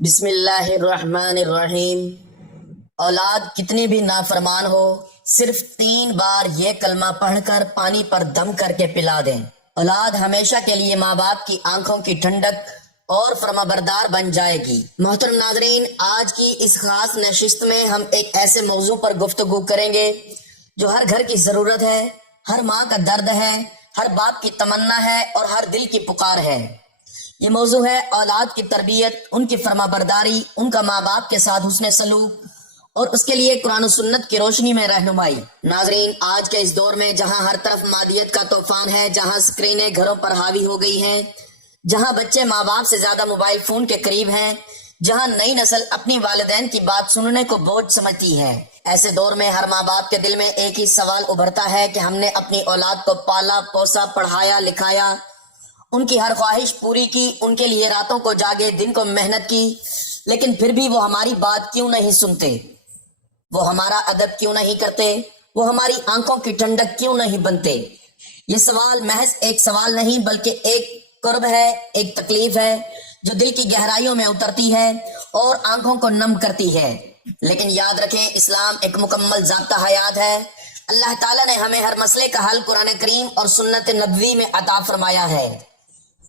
بسم اللہ الرحمن الرحیم۔ اولاد کتنی بھی نافرمان ہو، صرف 3 بار یہ کلمہ پڑھ کر پانی پر دم کر کے پلا دیں، اولاد ہمیشہ کے لیے ماں باپ کی آنکھوں کی ٹھنڈک اور فرمانبردار بن جائے گی۔ محترم ناظرین، آج کی اس خاص نشست میں ہم ایک ایسے موضوع پر گفتگو کریں گے جو ہر گھر کی ضرورت ہے، ہر ماں کا درد ہے، ہر باپ کی تمنا ہے اور ہر دل کی پکار ہے۔ یہ موضوع ہے اولاد کی تربیت، ان کی فرمانبرداری، ان کا ماں باپ کے ساتھ حسن سلوک اور اس کے لیے قرآن و سنت کی روشنی میں رہنمائی۔ ناظرین، آج کے اس دور میں جہاں ہر طرف مادیت کا طوفان ہے، جہاں سکرینیں گھروں پر حاوی ہو گئی ہیں، جہاں بچے ماں باپ سے زیادہ موبائل فون کے قریب ہیں، جہاں نئی نسل اپنی والدین کی بات سننے کو بوجھ سمجھتی ہے، ایسے دور میں ہر ماں باپ کے دل میں ایک ہی سوال ابھرتا ہے کہ ہم نے اپنی اولاد کو پالا پوسا، پڑھایا لکھایا، ان کی ہر خواہش پوری کی، ان کے لیے راتوں کو جاگے دن کو محنت کی، لیکن پھر بھی وہ ہماری بات کیوں نہیں سنتے؟ وہ ہمارا ادب کیوں نہیں کرتے؟ وہ ہماری آنکھوں کی ٹھنڈک کیوں نہیں بنتے؟ یہ سوال محض ایک سوال نہیں بلکہ ایک قرب ہے، ایک تکلیف ہے جو دل کی گہرائیوں میں اترتی ہے اور آنکھوں کو نم کرتی ہے۔ لیکن یاد رکھیں، اسلام ایک مکمل ضابطہ حیات ہے۔ اللہ تعالیٰ نے ہمیں ہر مسئلے کا حل قرآن کریم اور سنت نبوی میں عطا فرمایا ہے۔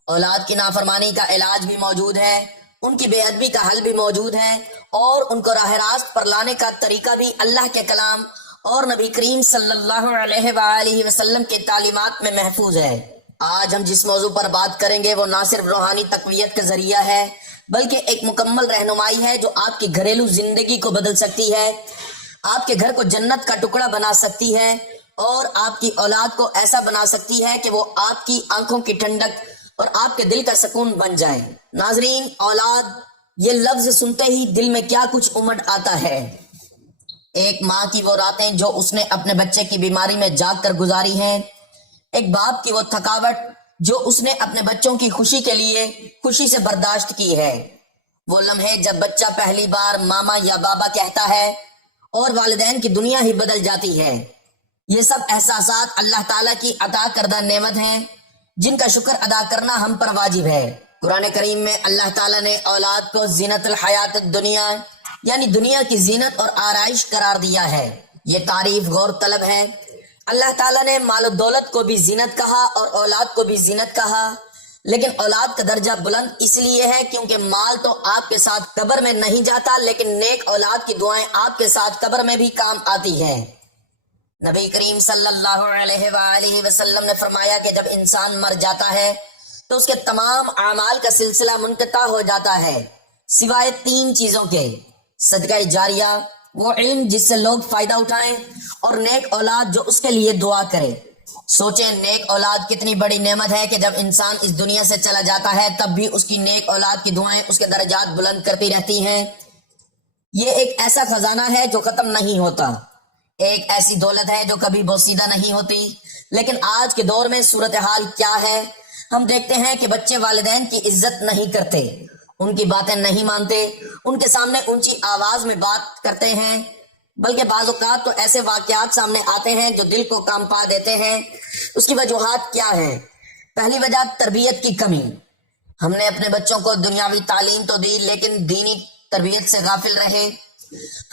اولاد کی نافرمانی کا علاج بھی موجود ہے، ان کی بے ادبی کا حل بھی موجود ہے اور ان کو راہ راست پر لانے کا طریقہ بھی اللہ کے کلام اور نبی کریم صلی اللہ علیہ وآلہ وسلم کے تعلیمات میں محفوظ ہے۔ آج ہم جس موضوع پر بات کریں گے وہ نہ صرف روحانی تقویت کا ذریعہ ہے بلکہ ایک مکمل رہنمائی ہے جو آپ کی گھریلو زندگی کو بدل سکتی ہے، آپ کے گھر کو جنت کا ٹکڑا بنا سکتی ہے اور آپ کی اولاد کو ایسا بنا سکتی ہے کہ وہ آپ کی آنکھوں کی ٹھنڈک اور آپ کے دل کا سکون بن جائے۔ ناظرین، اولاد یہ لفظ سنتے ہی دل میں کیا کچھ امڈ آتا ہے۔ ایک ماں کی وہ راتیں جو اس نے اپنے بچے کی بیماری میں جاگ کر گزاری ہیں، ایک باپ کی وہ تھکاوٹ جو اس نے اپنے بچوں کی خوشی کے لیے خوشی سے برداشت کی ہے، وہ لمحے جب بچہ پہلی بار ماما یا بابا کہتا ہے اور والدین کی دنیا ہی بدل جاتی ہے۔ یہ سب احساسات اللہ تعالیٰ کی عطا کردہ نعمت ہیں جن کا شکر ادا کرنا ہم پر واجب ہے۔ قرآن کریم میں اللہ تعالیٰ نے اولاد کو زینت الحیات الدنیا یعنی دنیا کی زینت اور آرائش قرار دیا ہے۔ یہ تعریف غور طلب ہے۔ اللہ تعالیٰ نے مال و دولت کو بھی زینت کہا اور اولاد کو بھی زینت کہا، لیکن اولاد کا درجہ بلند اس لیے ہے کیونکہ مال تو آپ کے ساتھ قبر میں نہیں جاتا، لیکن نیک اولاد کی دعائیں آپ کے ساتھ قبر میں بھی کام آتی ہیں۔ نبی کریم صلی اللہ علیہ وآلہ وسلم نے فرمایا کہ جب انسان مر جاتا ہے تو اس کے تمام اعمال کا سلسلہ منقطع ہو جاتا ہے سوائے 3 چیزوں کے: صدقہ جاریہ، وہ علم جس سے لوگ فائدہ اٹھائیں، اور نیک اولاد جو اس کے لیے دعا کرے۔ سوچیں، نیک اولاد کتنی بڑی نعمت ہے کہ جب انسان اس دنیا سے چلا جاتا ہے تب بھی اس کی نیک اولاد کی دعائیں اس کے درجات بلند کرتی رہتی ہیں۔ یہ ایک ایسا خزانہ ہے جو ختم نہیں ہوتا، ایک ایسی دولت ہے جو کبھی بوسیدہ نہیں ہوتی۔ لیکن آج کے دور میں صورتحال کیا ہے؟ ہم دیکھتے ہیں کہ بچے والدین کی عزت نہیں کرتے، ان کی باتیں نہیں مانتے، ان کے سامنے اونچی آواز میں بات کرتے ہیں، بلکہ بعض اوقات تو ایسے واقعات سامنے آتے ہیں جو دل کو کانپا دیتے ہیں۔ اس کی وجوہات کیا ہیں؟ پہلی وجہ تربیت کی کمی۔ ہم نے اپنے بچوں کو دنیاوی تعلیم تو دی لیکن دینی تربیت سے غافل رہے۔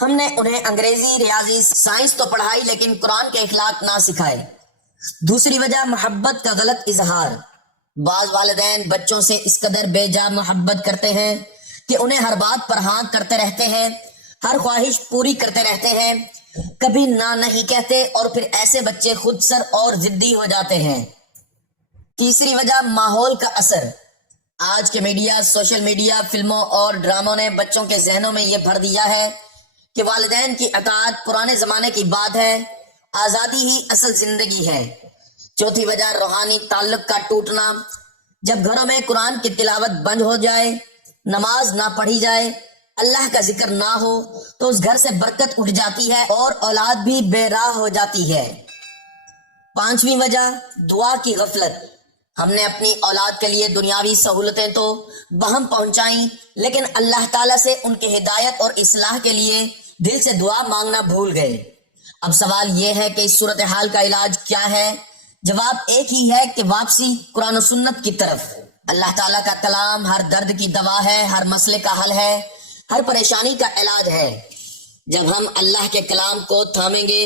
ہم نے انہیں انگریزی، ریاضی، سائنس تو پڑھائی لیکن قرآن کے اخلاق نہ سکھائے۔ دوسری وجہ محبت کا غلط اظہار۔ بعض والدین بچوں سے اس قدر بے جا محبت کرتے ہیں کہ انہیں ہر بات پر ہاں کرتے رہتے ہیں، ہر خواہش پوری کرتے رہتے ہیں، کبھی نہ نہیں کہتے، اور پھر ایسے بچے خود سر اور ضدی ہو جاتے ہیں۔ تیسری وجہ ماحول کا اثر۔ آج کے میڈیا، سوشل میڈیا، فلموں اور ڈراموں نے بچوں کے ذہنوں میں یہ بھر دیا ہے کہ والدین کی اطاعت پرانے زمانے کی بات ہے، آزادی ہی اصل زندگی ہے۔ چوتھی وجہ روحانی تعلق کا ٹوٹنا۔ جب گھروں میں قرآن کی تلاوت بند ہو جائے، نماز نہ پڑھی جائے، اللہ کا ذکر نہ ہو تو اس گھر سے برکت اٹھ جاتی ہے اور اولاد بھی بے راہ ہو جاتی ہے۔ پانچویں وجہ دعا کی غفلت۔ ہم نے اپنی اولاد کے لیے دنیاوی سہولتیں تو بہم پہنچائیں لیکن اللہ تعالیٰ سے ان کی ہدایت اور اصلاح کے لیے دل سے دعا مانگنا بھول گئے۔ اب سوال یہ ہے کہ اس صورتحال کا علاج کیا ہے؟ جواب ایک ہی ہے کہ واپسی قرآن و سنت کی طرف۔ اللہ تعالیٰ کا کلام ہر درد کی دوا ہے، ہر مسئلے کا حل ہے، ہر پریشانی کا علاج ہے۔ جب ہم اللہ کے کلام کو تھامیں گے،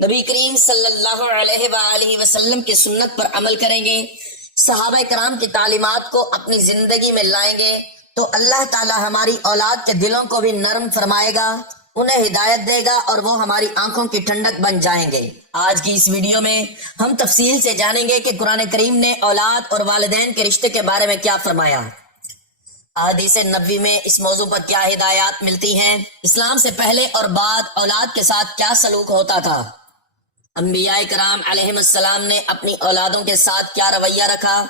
نبی کریم صلی اللہ علیہ وآلہ وسلم کی سنت پر عمل کریں گے، صحابہ کرام کی تعلیمات کو اپنی زندگی میں لائیں گے، تو اللہ تعالیٰ ہماری اولاد کے دلوں کو بھی نرم فرمائے گا، انہیں ہدایت دے گا اور وہ ہماری آنکھوں کی ٹھنڈک بن جائیں گے۔ آج کی اس ویڈیو میں ہم تفصیل سے جانیں گے کہ قرآن کریم نے اولاد اور والدین کے رشتے کے بارے میں کیا فرمایا، احادیث نبوی میں اس موضوع پر کیا ہدایات ملتی ہیں، اسلام سے پہلے اور بعد اولاد کے ساتھ کیا سلوک ہوتا تھا، انبیاء کرام علیہم السلام نے اپنی اولادوں کے ساتھ کیا رویہ رکھا،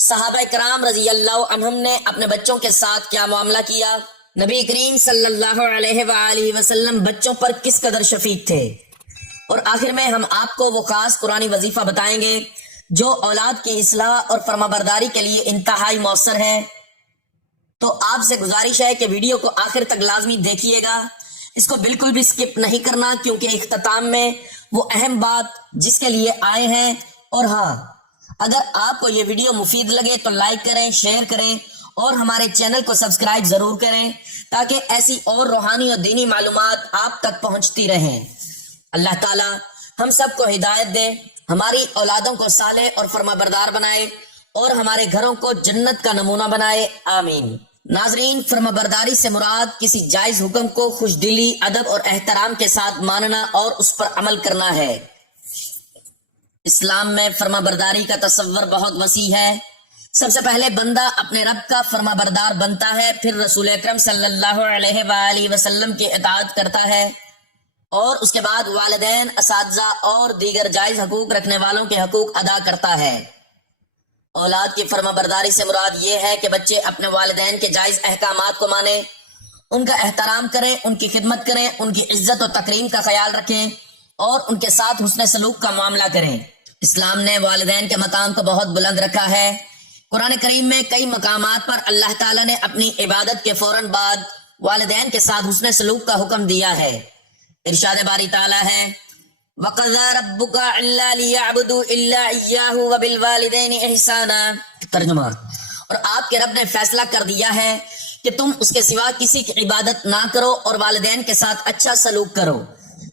صحابہ کرام رضی اللہ عنہم نے اپنے بچوں کے ساتھ کیا معاملہ کیا، نبی کریم صلی اللہ علیہ وآلہ وسلم بچوں پر کس قدر شفیق تھے، اور آخر میں ہم آپ کو وہ خاص قرآنی وظیفہ بتائیں گے جو اولاد کی اصلاح اور فرمانبرداری کے لیے انتہائی مؤثر ہے۔ تو آپ سے گزارش ہے کہ ویڈیو کو آخر تک لازمی دیکھیے گا، اس کو بالکل بھی سکپ نہیں کرنا، کیونکہ اختتام میں وہ اہم بات جس کے لیے آئے ہیں۔ اور ہاں، اگر آپ کو یہ ویڈیو مفید لگے تو لائک کریں، شیئر کریں اور ہمارے چینل کو سبسکرائب ضرور کریں تاکہ ایسی اور روحانی اور دینی معلومات آپ تک پہنچتی رہیں۔ اللہ تعالی ہم سب کو ہدایت دے، ہماری اولادوں کو صالح اور فرمانبردار بنائے اور ہمارے گھروں کو جنت کا نمونہ بنائے، آمین۔ ناظرین، فرمانبرداری سے مراد کسی جائز حکم کو خوش دلی، ادب اور احترام کے ساتھ ماننا اور اس پر عمل کرنا ہے۔ اسلام میں فرمانبرداری کا تصور بہت وسیع ہے۔ سب سے پہلے بندہ اپنے رب کا فرمانبردار بنتا ہے، پھر رسول اکرم صلی اللہ علیہ وآلہ وسلم کی اطاعت کرتا ہے، اور اس کے بعد والدین، اساتذہ اور دیگر جائز حقوق رکھنے والوں کے حقوق ادا کرتا ہے۔ اولاد کی فرمانبرداری سے مراد یہ ہے کہ بچے اپنے والدین کے جائز احکامات کو مانیں، ان کا احترام کریں، ان کی خدمت کریں، ان کی عزت و تکریم کا خیال رکھیں اور ان کے ساتھ حسن سلوک کا معاملہ کریں۔ اسلام نے والدین کے مقام کو بہت بلند رکھا ہے۔ قرآن کریم میں کئی مقامات پر اللہ تعالیٰ نے اپنی عبادت کے فوراً بعد والدین کے ساتھ حسن سلوک کا حکم دیا ہے۔ ارشاد باری تعالیٰ ہے، وَقَضَىٰ رَبُّكَ أَلَّا لِيَعْبُدُوا إِلَّا إِيَّاهُ وَبِالْوَالِدَيْنِ إِحْسَانًا۔ ترجمہ، اور آپ کے رب نے فیصلہ کر دیا ہے کہ تم اس کے سوا کسی کی عبادت نہ کرو اور والدین کے ساتھ اچھا سلوک کرو۔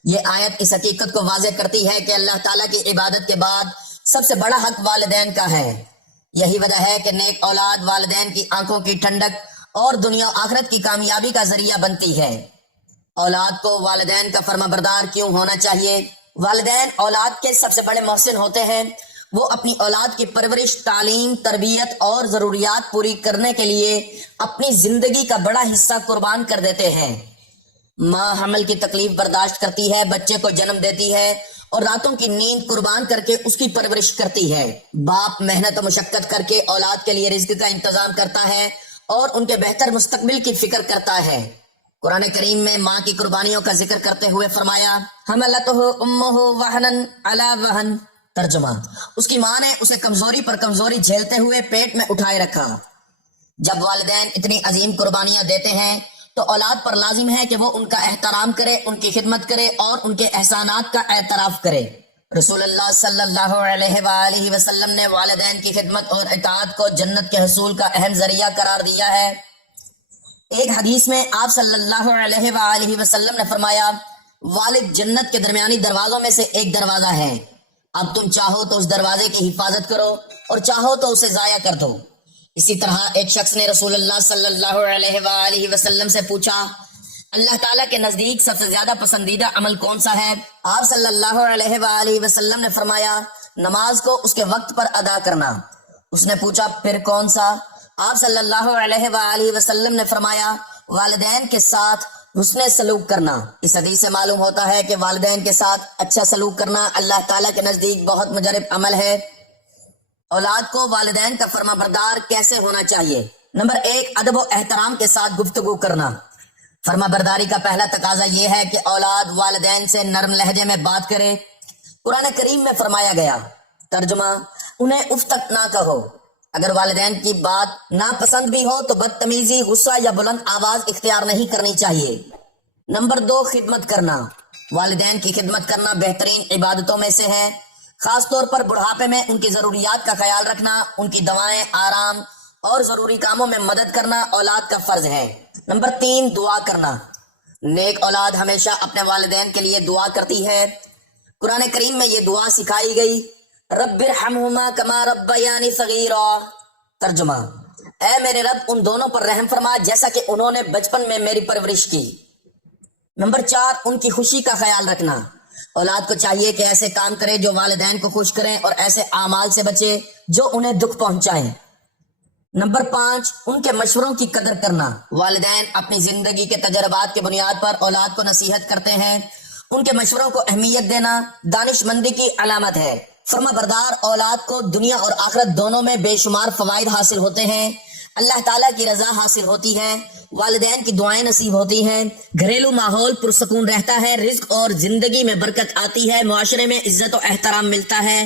یہ آیت اس حقیقت کو واضح کرتی ہے کہ اللہ تعالیٰ کی عبادت کے بعد سب سے بڑا حق والدین کا ہے۔ یہی وجہ ہے کہ نیک اولاد والدین کی آنکھوں کی ٹھنڈک اور دنیا و آخرت کی کامیابی کا ذریعہ بنتی ہے۔ اولاد کو والدین کا فرمانبردار کیوں ہونا چاہیے؟ والدین اولاد کے سب سے بڑے محسن ہوتے ہیں۔ وہ اپنی اولاد کی پرورش، تعلیم، تربیت اور ضروریات پوری کرنے کے لیے اپنی زندگی کا بڑا حصہ قربان کر دیتے ہیں۔ ماں حمل کی تکلیف برداشت کرتی ہے، بچے کو جنم دیتی ہے اور راتوں کی نیند قربان کر کے اس کی پرورش کرتی ہے۔ باپ محنت و مشقت کر کے اولاد کے لیے رزق کا انتظام کرتا ہے اور ان کے بہتر مستقبل کی فکر کرتا ہے۔ قرآن کریم میں ماں کی قربانیوں کا ذکر کرتے ہوئے فرمایا، حملتہ امہ وہنن علی وہن۔ ترجمہ، اس کی ماں نے اسے کمزوری پر کمزوری جھیلتے ہوئے پیٹ میں اٹھائے رکھا۔ جب والدین اتنی عظیم قربانیاں دیتے ہیں تو اولاد پر لازم ہے کہ وہ ان کا احترام کرے، ان کی خدمت کرے اور ان کے احسانات کا اعتراف کرے۔ رسول اللہ صلی اللہ علیہ وآلہ وسلم نے والدین کی خدمت اور اطاعت کو جنت کے حصول کا اہم ذریعہ قرار دیا ہے۔ ایک حدیث میں آپ صلی اللہ علیہ وآلہ وسلم نے فرمایا، والد جنت کے درمیانی دروازوں میں سے ایک دروازہ ہے، اب تم چاہو تو اس دروازے کی حفاظت کرو اور چاہو تو اسے ضائع کر دو۔ اسی طرح ایک شخص نے رسول اللہ صلی اللہ علیہ وآلہ وسلم سے پوچھا، اللہ تعالیٰ کے نزدیک سب سے زیادہ پسندیدہ عمل کون سا ہے؟ آپ صلی اللہ علیہ وآلہ وسلم نے فرمایا، نماز کو اس کے وقت پر ادا کرنا۔ اس نے پوچھا، پھر کون سا؟ آپ صلی اللہ علیہ وآلہ وسلم نے فرمایا، والدین کے ساتھ حسن سلوک کرنا۔ اس حدیث سے معلوم ہوتا ہے کہ والدین کے ساتھ اچھا سلوک کرنا اللہ تعالیٰ کے نزدیک بہت مجرب عمل ہے۔ اولاد کو والدین کا فرمانبردار کیسے ہونا چاہیے؟ نمبر 1، ادب و احترام کے ساتھ گفتگو کرنا۔ فرمانبرداری کا پہلا تقاضا یہ ہے کہ اولاد والدین سے نرم لہجے میں بات کرے۔ قرآن کریم میں فرمایا گیا، ترجمہ، انہیں اف تک نہ کہو۔ اگر والدین کی بات ناپسند بھی ہو تو بدتمیزی، غصہ یا بلند آواز اختیار نہیں کرنی چاہیے۔ نمبر 2، خدمت کرنا۔ والدین کی خدمت کرنا بہترین عبادتوں میں سے ہے۔ خاص طور پر بڑھاپے میں ان کی ضروریات کا خیال رکھنا، ان کی دوائیں، آرام اور ضروری کاموں میں مدد کرنا اولاد کا فرض ہے۔ نمبر 3، دعا کرنا۔ نیک اولاد ہمیشہ اپنے والدین کے لیے دعا کرتی ہے۔ قرآن کریم میں یہ دعا سکھائی گئی، رب ارحمہما کما ربیانی صغیرا۔ ترجمہ، اے میرے رب ان دونوں پر رحم فرما جیسا کہ انہوں نے بچپن میں میری پرورش کی۔ نمبر 4، ان کی خوشی کا خیال رکھنا۔ اولاد کو چاہیے کہ ایسے کام کرے جو والدین کو خوش کریں اور ایسے اعمال سے بچے جو انہیں دکھ پہنچائیں۔ نمبر 5، ان کے مشوروں کی قدر کرنا۔ والدین اپنی زندگی کے تجربات کی بنیاد پر اولاد کو نصیحت کرتے ہیں، ان کے مشوروں کو اہمیت دینا دانش مندی کی علامت ہے۔ فرما بردار اولاد کو دنیا اور آخرت دونوں میں بے شمار فوائد حاصل ہوتے ہیں، اللہ تعالیٰ کی رضا حاصل ہوتی ہے، والدین کی دعائیں نصیب ہوتی ہیں، گھریلو ماحول پرسکون رہتا ہے، رزق اور زندگی میں برکت آتی ہے، معاشرے میں عزت و احترام ملتا ہے،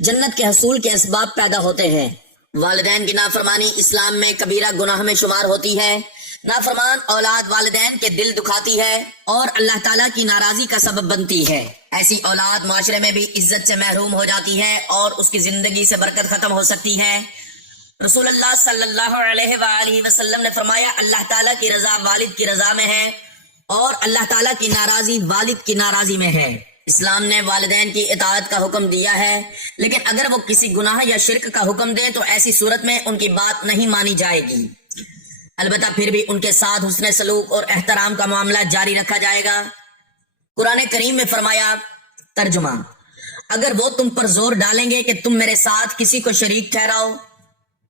جنت کے حصول کے اسباب پیدا ہوتے ہیں۔ والدین کی نافرمانی اسلام میں کبیرہ گناہ میں شمار ہوتی ہے۔ نافرمان اولاد والدین کے دل دکھاتی ہے اور اللہ تعالیٰ کی ناراضی کا سبب بنتی ہے۔ ایسی اولاد معاشرے میں بھی عزت سے محروم ہو جاتی ہے اور اس کی زندگی سے برکت ختم ہو سکتی ہے۔ رسول اللہ صلی اللہ علیہ وآلہ وسلم نے فرمایا، اللہ تعالیٰ کی رضا والد کی رضا میں ہے اور اللہ تعالیٰ کی ناراضی والد کی ناراضی میں ہے۔ اسلام نے والدین کی اطاعت کا حکم دیا ہے، لیکن اگر وہ کسی گناہ یا شرک کا حکم دیں تو ایسی صورت میں ان کی بات نہیں مانی جائے گی، البتہ پھر بھی ان کے ساتھ حسن سلوک اور احترام کا معاملہ جاری رکھا جائے گا۔ قرآن کریم میں فرمایا، ترجمہ، اگر وہ تم پر زور ڈالیں گے کہ تم میرے ساتھ کسی کو شریک ٹھہراؤ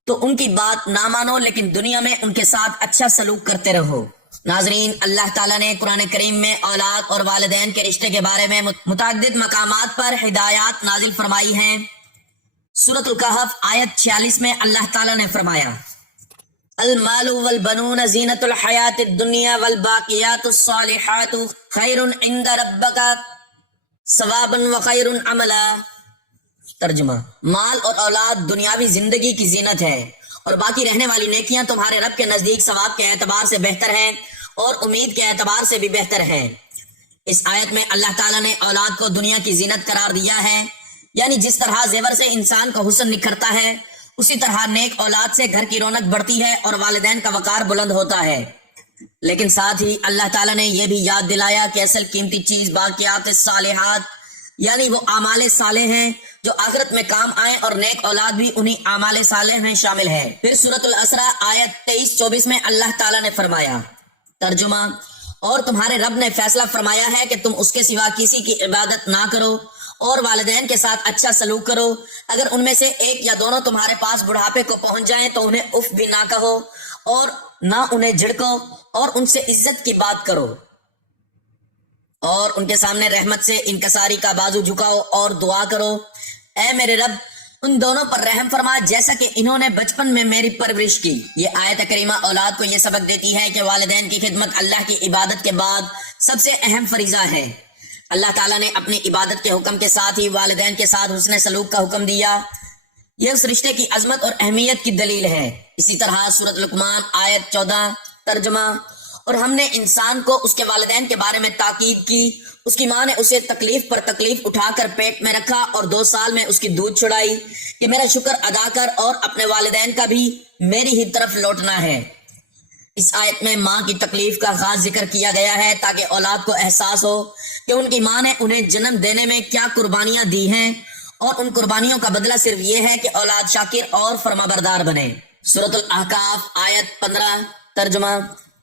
تو ان کی بات نہ مانو، لیکن دنیا میں ان کے ساتھ اچھا سلوک کرتے رہو۔ ناظرین، اللہ تعالیٰ نے قرآن کریم میں اولاد اور والدین کے رشتے کے بارے میں متعدد مقامات پر ہدایات نازل فرمائی ہیں۔ سورۃ الکہف آیت 46 میں اللہ تعالیٰ نے فرمایا، المال والبنون زینۃ الحیات الدنیا والباقیات الصالحات خیر عند ربک ثوابا وخیر عملا۔ ترجمہ، مال اور اولاد دنیاوی زندگی کی زینت ہے اور باقی رہنے والی نیکیاں تمہارے رب کے نزدیک ثواب کے اعتبار سے بہتر ہیں اور امید کے اعتبار سے بھی بہتر ہے۔ اس آیت میں اللہ تعالیٰ نے اولاد کو دنیا کی زینت قرار دیا ہے، یعنی جس طرح زیور سے انسان کا حسن نکھرتا ہے اسی طرح نیک اولاد سے گھر کی رونق بڑھتی ہے اور والدین کا وقار بلند ہوتا ہے۔ لیکن ساتھ ہی اللہ تعالیٰ نے یہ بھی یاد دلایا کہ اصل قیمتی چیز باقیات الصالحات یعنی وہ اعمال صالح ہیں جو آخرت میں کام آئیں، اور نیک اولاد بھی انہی اعمال صالح میں شامل ہے۔ پھر سورۃ الاسراء آیت 23-24 میں اللہ تعالیٰ نے فرمایا، ترجمہ، اور تمہارے رب نے فیصلہ فرمایا ہے کہ تم اس کے سوا کسی کی عبادت نہ کرو اور والدین کے ساتھ اچھا سلوک کرو، اگر ان میں سے ایک یا دونوں تمہارے پاس بڑھاپے کو پہنچ جائیں تو انہیں اف بھی نہ کہو اور نہ انہیں جھڑکو اور ان سے عزت کی بات کرو اور ان کے سامنے رحمت سے انکساری کا بازو جھکاؤ اور دعا کرو، اے میرے رب ان دونوں پر رحم فرما جیسا کہ انہوں نے بچپن میں میری پرورش کی۔ یہ آیت کریمہ اولاد کو یہ سبق دیتی ہے کہ والدین کی خدمت اللہ کی عبادت کے بعد سب سے اہم فریضہ ہے۔ اللہ تعالیٰ نے اپنی عبادت کے حکم کے ساتھ ہی والدین کے ساتھ حسن سلوک کا حکم دیا، یہ اس رشتے کی عظمت اور اہمیت کی دلیل ہے۔ اسی طرح سورۃ لقمان آیت 14، ترجمہ، اور ہم نے انسان کو اس کے والدین کے بارے میں تاکید کی، اس کی ماں نے اسے تکلیف پر تکلیف اٹھا کر پیٹ میں رکھا اور 2 سال میں اس کی دودھ چھڑائی کہ میرا شکر ادا کر اور اپنے والدین کا بھی میری ہی طرف لوٹنا ہے۔ اس آیت میں ماں کی تکلیف کا خاص ذکر کیا گیا ہے تاکہ اولاد کو احساس ہو کہ ان کی ماں نے انہیں جنم دینے میں کیا قربانیاں دی ہیں اور ان قربانیوں کا بدلہ صرف یہ ہے کہ اولاد شاکر اور فرما بردار بنے۔ سورۃ الاحقاف آیت 15، ترجمہ،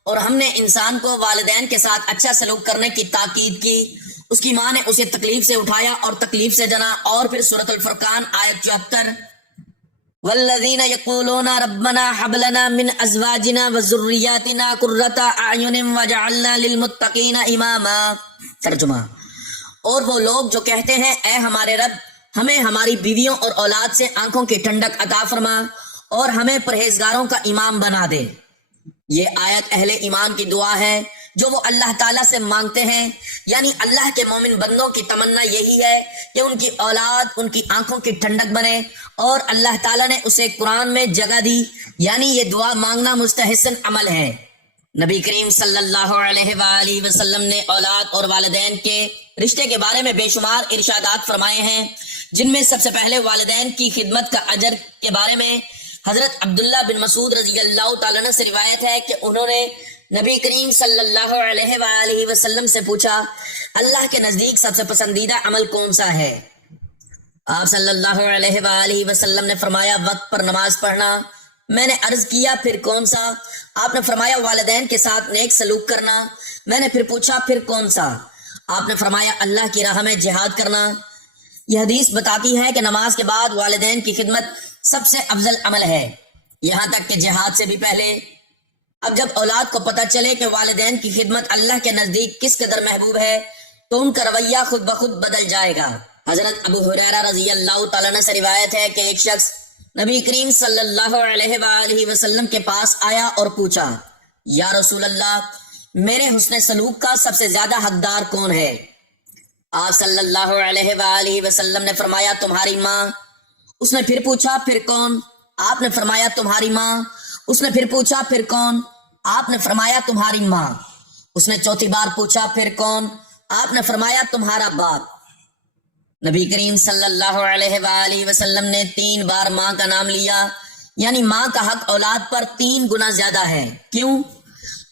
اور ہم نے انسان کو والدین کے ساتھ اچھا سلوک کرنے کی تاکید کی، اس کی ماں نے اسے تکلیف سے اٹھایا اور تکلیف سے جنا۔ اور پھر سورۃ الفرقان آیت 74، والذین یقولون ربنا هب لنا من ازواجنا وذریاتنا قرۃ اعین واجعلنا للمتقین اماما۔ ترجمہ، اور وہ لوگ جو کہتے ہیں اے ہمارے رب ہمیں ہماری بیویوں اور اولاد سے آنکھوں کی ٹھنڈک عطا فرما اور ہمیں پرہیزگاروں کا امام بنا دے۔ یہ آیت اہل ایمان کی دعا ہے جو وہ اللہ تعالیٰ سے مانگتے ہیں، یعنی اللہ کے مومن بندوں کی تمنا یہی ہے کہ ان کی اولاد ان کی آنکھوں کی ٹھنڈک بنے، اور اللہ تعالیٰ نے اسے قرآن میں جگہ دی، یعنی یہ دعا مانگنا مستحسن عمل ہے۔ نبی کریم صلی اللہ علیہ وآلہ وسلم نے اولاد اور والدین کے رشتے کے بارے میں بے شمار ارشادات فرمائے ہیں، جن میں سب سے پہلے والدین کی خدمت کا اجر کے بارے میں حضرت عبداللہ بن مسعود رضی اللہ تعالیٰ عنہ سے روایت ہے کہ انہوں نے نبی کریم صلی اللہ علیہ وآلہ وسلم سے پوچھا اللہ کے نزدیک سب سے پسندیدہ عمل کون سا ہے؟ آپ صلی اللہ علیہ وآلہ وسلم نے فرمایا وقت پر نماز پڑھنا۔ میں نے عرض کیا پھر کون سا؟ آپ نے فرمایا والدین کے ساتھ نیک سلوک کرنا۔ میں نے پھر پوچھا پھر کون سا؟ آپ نے فرمایا اللہ کی راہ میں جہاد کرنا۔ یہ حدیث بتاتی ہے کہ نماز کے بعد والدین کی خدمت سب سے افضل عمل ہے، یہاں تک کہ جہاد سے بھی پہلے۔ اب جب اولاد کو پتہ چلے کہ والدین کی خدمت اللہ کے نزدیک کس قدر محبوب ہے تو ان کا رویہ خود بخود بدل جائے گا۔ حضرت ابو ہریرہ رضی اللہ تعالیٰ عنہ سے روایت ہے کہ ایک شخص نبی کریم صلی اللہ علیہ وآلہ وسلم کے پاس آیا اور پوچھا یا رسول اللہ میرے حسن سلوک کا سب سے زیادہ حقدار کون ہے؟ آپ صلی اللہ علیہ وآلہ وسلم نے فرمایا تمہاری ماں۔ اس نے پھر پوچھا پھر کون؟ آپ نے فرمایا تمہاری ماں۔ اس نے پھر پوچھا پھر کون؟ آپ نے فرمایا تمہاری ماں۔ اس نے چوتھی بار پوچھا پھر کون؟ آپ نے فرمایا تمہارا باپ۔ نبی کریم صلی اللہ علیہ وآلہ وسلم نے 3 بار ماں کا نام لیا، یعنی ماں کا حق اولاد پر 3 گنا زیادہ ہے۔ کیوں؟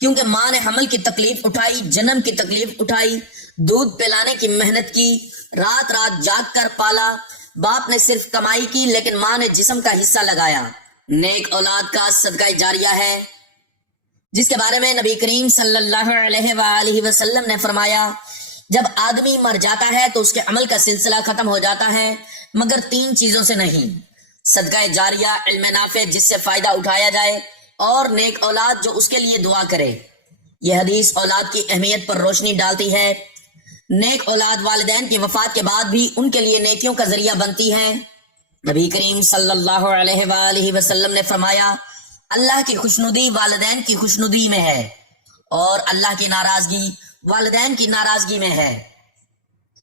کیونکہ ماں نے حمل کی تکلیف اٹھائی، جنم کی تکلیف اٹھائی، دودھ پلانے کی محنت کی، رات رات جاگ کر پالا۔ باپ نے صرف کمائی کی لیکن ماں نے جسم کا حصہ لگایا۔ نیک اولاد کا صدقہ جاریہ ہے جس کے بارے میں نبی کریم صلی اللہ علیہ وآلہ وسلم نے فرمایا جب آدمی مر جاتا ہے تو اس کے عمل کا سلسلہ ختم ہو جاتا ہے مگر 3 چیزوں سے نہیں، صدقہ جاریہ، علم نافع جس سے فائدہ اٹھایا جائے، اور نیک اولاد جو اس کے لیے دعا کرے۔ یہ حدیث اولاد کی اہمیت پر روشنی ڈالتی ہے۔ نیک اولاد والدین کی وفات کے بعد بھی ان کے لیے نیکیوں کا ذریعہ بنتی ہے۔ نبی کریم صلی اللہ علیہ وآلہ وسلم نے فرمایا اللہ کی خوشنودی والدین کی خوشنودی میں ہے اور اللہ کی ناراضگی والدین کی ناراضگی میں ہے،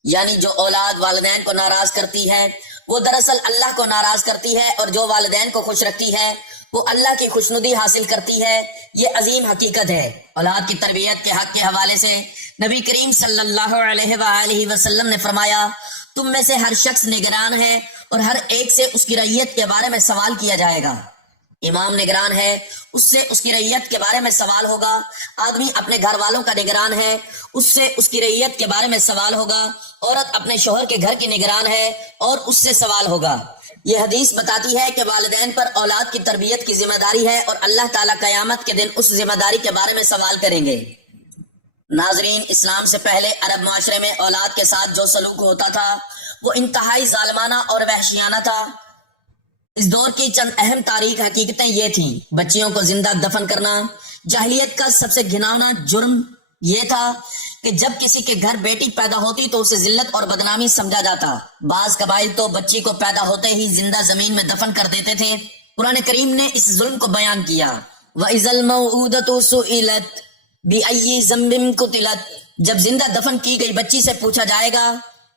یعنی جو اولاد والدین کو ناراض کرتی ہے وہ دراصل اللہ کو ناراض کرتی ہے، اور جو والدین کو خوش رکھتی ہے وہ اللہ کی خوشنودی حاصل کرتی ہے۔ یہ عظیم حقیقت ہے۔ اولاد کی تربیت کے حق کے حوالے سے نبی کریم صلی اللہ علیہ وآلہ وسلم نے فرمایا تم میں سے ہر شخص نگران ہے اور ہر ایک سے اس کی رعیت کے بارے میں سوال کیا جائے گا۔ امام نگران ہے، اس سے اس کی رعیت کے بارے میں سوال ہوگا۔ آدمی اپنے گھر والوں کا نگران ہے، اس سے اس کی رعیت کے بارے میں سوال ہوگا۔ عورت اپنے شوہر کے گھر کی نگران ہے اور اس سے سوال ہوگا۔ یہ حدیث بتاتی ہے کہ والدین پر اولاد کی تربیت کی ذمہ داری ہے اور اللہ تعالیٰ قیامت کے دن اس ذمہ داری کے بارے میں سوال کریں گے۔ ناظرین، اسلام سے پہلے عرب معاشرے میں اولاد کے ساتھ جو سلوک ہوتا تھا وہ انتہائی ظالمانہ اور وحشیانہ تھا۔ اس دور کی چند اہم تاریخ حقیقتیں یہ تھیں: بچیوں کو زندہ دفن کرنا۔ جاہلیت کا سب سے گھناؤنا جرم یہ تھا کہ جب کسی کے گھر بیٹی پیدا ہوتی تو اسے ذلت اور بدنامی سمجھا جاتا۔ بعض قبائل تو بچی کو پیدا ہوتے ہی زندہ زمین میں دفن کر دیتے تھے۔ قرآن کریم نے اس ظلم کو بیان کیا۔ وَإِذَا الْمَوْءُودَةُ سُئِلَتْ بِأَيِّ ذَنبٍ قُتِلَتْ، جب زندہ دفن کی گئی بچی سے پوچھا جائے گا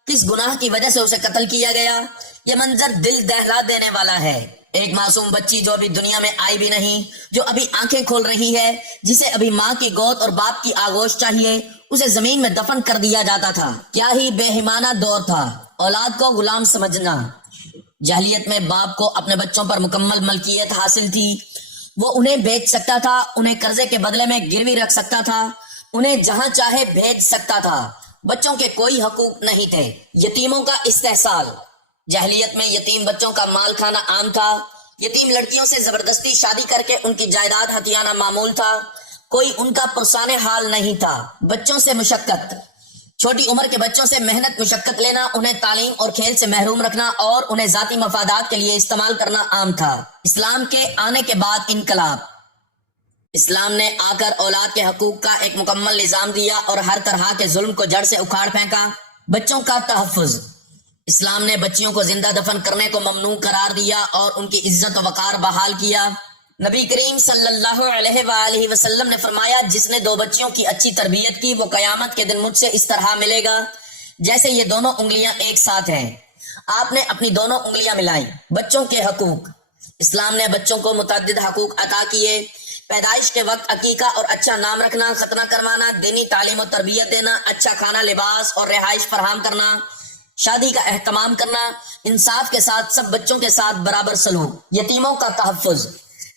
کس گناہ کی وجہ سے اسے قتل کیا گیا۔ یہ منظر دل دہلا دینے والا ہے۔ ایک معصوم بچی جو ابھی دنیا میں آئی بھی نہیں، جو ابھی آنکھیں کھول رہی ہے، جسے ابھی ماں کی گود اور باپ کی آغوش چاہیے، اسے زمین میں دفن کر دیا جاتا تھا۔ کیا ہی بے ایمانہ دور تھا۔ اولاد کو غلام سمجھنا۔ جاہلیت میں باپ کو اپنے بچوں پر مکمل ملکیت حاصل تھی۔ وہ انہیں بیچ سکتا تھا، انہیں قرضے کے بدلے میں گروی رکھ سکتا تھا، انہیں جہاں چاہے بھیج سکتا تھا۔ بچوں کے کوئی حقوق نہیں تھے۔ یتیموں کا استحصال۔ جاہلیت میں یتیم بچوں کا مال کھانا عام تھا۔ یتیم لڑکیوں سے زبردستی شادی کر کے ان کی جائیداد ہتھیانا معمول تھا۔ کوئی ان کا پرسان حال نہیں تھا۔ بچوں سے مشقت۔ چھوٹی عمر کے بچوں سے محنت مشقت لینا، انہیں تعلیم اور کھیل سے محروم رکھنا اور انہیں ذاتی مفادات کے لیے استعمال کرنا عام تھا۔ اسلام کے آنے کے بعد انقلاب۔ اسلام نے آ کر اولاد کے حقوق کا ایک مکمل نظام دیا اور ہر طرح کے ظلم کو جڑ سے اکھاڑ پھینکا۔ بچوں کا تحفظ۔ اسلام نے بچیوں کو زندہ دفن کرنے کو ممنوع قرار دیا اور ان کی عزت و وقار بحال کیا۔ نبی کریم صلی اللہ علیہ وآلہ وسلم نے فرمایا جس نے 2 بچیوں کی اچھی تربیت کی وہ قیامت کے دن مجھ سے اس طرح ملے گا جیسے یہ دونوں انگلیاں ایک ساتھ ہیں۔ آپ نے اپنی دونوں انگلیاں ملائیں۔ بچوں کے حقوق۔ اسلام نے بچوں کو متعدد حقوق عطا کیے۔ پیدائش کے وقت عقیقہ اور اچھا نام رکھنا، ختنہ کروانا، دینی تعلیم و تربیت دینا، اچھا کھانا، لباس اور رہائش فراہم کرنا، شادی کا اہتمام کرنا، انصاف کے ساتھ سب بچوں کے ساتھ برابر سلوک، یتیموں کا تحفظ۔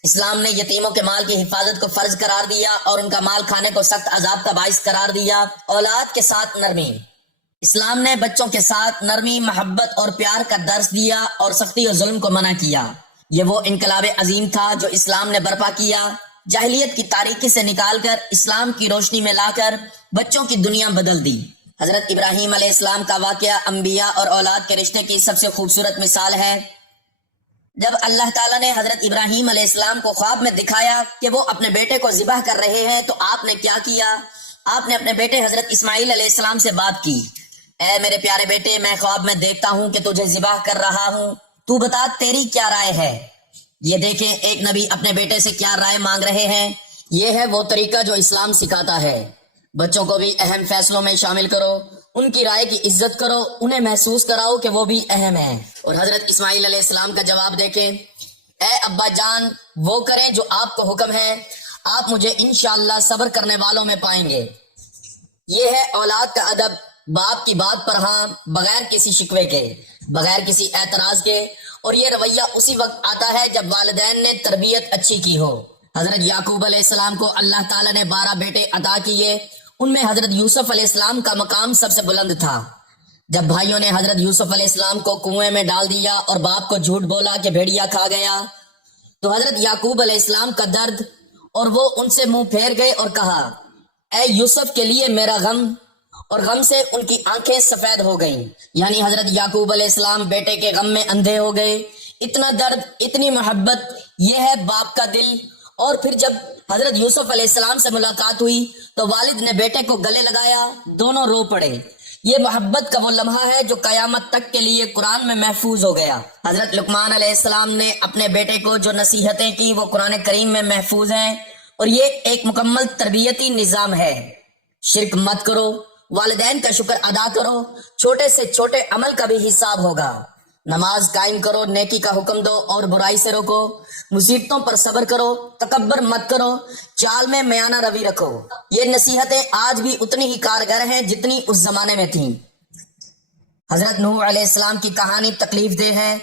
اسلام نے یتیموں کے مال کی حفاظت کو فرض قرار دیا اور ان کا مال کھانے کو سخت عذاب کا باعث قرار دیا۔ اولاد کے ساتھ نرمی، اسلام نے بچوں کے ساتھ نرمی، محبت اور پیار کا درس دیا اور سختی اور ظلم کو منع کیا۔ یہ وہ انقلاب عظیم تھا جو اسلام نے برپا کیا، جاہلیت کی تاریکی سے نکال کر اسلام کی روشنی میں لا کر بچوں کی دنیا بدل دی۔ حضرت ابراہیم علیہ السلام کا واقعہ انبیاء اور اولاد کے رشتے کی سب سے خوبصورت مثال ہے۔ جب اللہ تعالیٰ نے حضرت ابراہیم علیہ السلام کو خواب میں دکھایا کہ وہ اپنے بیٹے کو ذبح کر رہے ہیں تو آپ نے کیا کیا؟ آپ نے اپنے بیٹے حضرت اسماعیل علیہ السلام سے بات کی، اے میرے پیارے بیٹے، میں خواب میں دیکھتا ہوں کہ تجھے ذبح کر رہا ہوں، تو بتا تیری کیا رائے ہے؟ یہ دیکھیں ایک نبی اپنے بیٹے سے کیا رائے مانگ رہے ہیں۔ یہ ہے وہ طریقہ جو اسلام سکھاتا ہے۔ بچوں کو بھی اہم فیصلوں میں شامل کرو، ان کی رائے کی عزت کرو، انہیں محسوس کراؤ کہ وہ بھی اہم ہیں۔ اور حضرت اسماعیل علیہ السلام کا جواب دیکھیں، اے ابا جان، وہ کریں جو آپ کو حکم ہے، آپ مجھے انشاءاللہ صبر کرنے والوں میں پائیں گے۔ یہ ہے اولاد کا ادب، باپ کی بات پر ہاں، بغیر کسی شکوے کے، بغیر کسی اعتراض کے، اور یہ رویہ اسی وقت آتا ہے جب والدین نے تربیت اچھی کی ہو۔ حضرت یعقوب علیہ السلام کو اللہ تعالیٰ نے 12 بیٹے عطا کیے، ان میں حضرت یوسف علیہ السلام کا مقام سب سے بلند تھا۔ جب بھائیوں نے حضرت یوسف علیہ السلام کو کنویں میں ڈال دیا اور باپ کو جھوٹ بولا کہ بھیڑیا کھا گیا، تو حضرت یعقوب علیہ السلام کا درد، اور وہ ان سے منہ پھیر گئے اور کہا، اے یوسف کے لیے میرا غم، اور غم سے ان کی آنکھیں سفید ہو گئیں۔ یعنی حضرت یعقوب علیہ السلام بیٹے کے غم میں اندھے ہو گئے۔ اتنا درد، اتنی محبت، یہ ہے باپ کا دل۔ اور پھر جب حضرت یوسف علیہ السلام سے ملاقات ہوئی تو والد نے بیٹے کو گلے لگایا، دونوں رو پڑے۔ یہ محبت کا وہ لمحہ ہے جو قیامت تک کے لیے قرآن میں محفوظ ہو گیا۔ حضرت لقمان علیہ السلام نے اپنے بیٹے کو جو نصیحتیں کی وہ قرآن کریم میں محفوظ ہیں، اور یہ ایک مکمل تربیتی نظام ہے۔ شرک مت کرو، والدین کا شکر ادا کرو، چھوٹے سے چھوٹے عمل کا بھی حساب ہوگا۔ نماز قائم کرو، نیکی کا حکم دو اور برائی سے روکو، مصیبتوں پر صبر کرو، تکبر مت کرو، چال میں میانہ روی رکھو۔ یہ نصیحتیں آج بھی اتنی ہی کارگر ہیں جتنی اس زمانے میں تھیں۔ حضرت نوح علیہ السلام کی کہانی تکلیف دہ ہے۔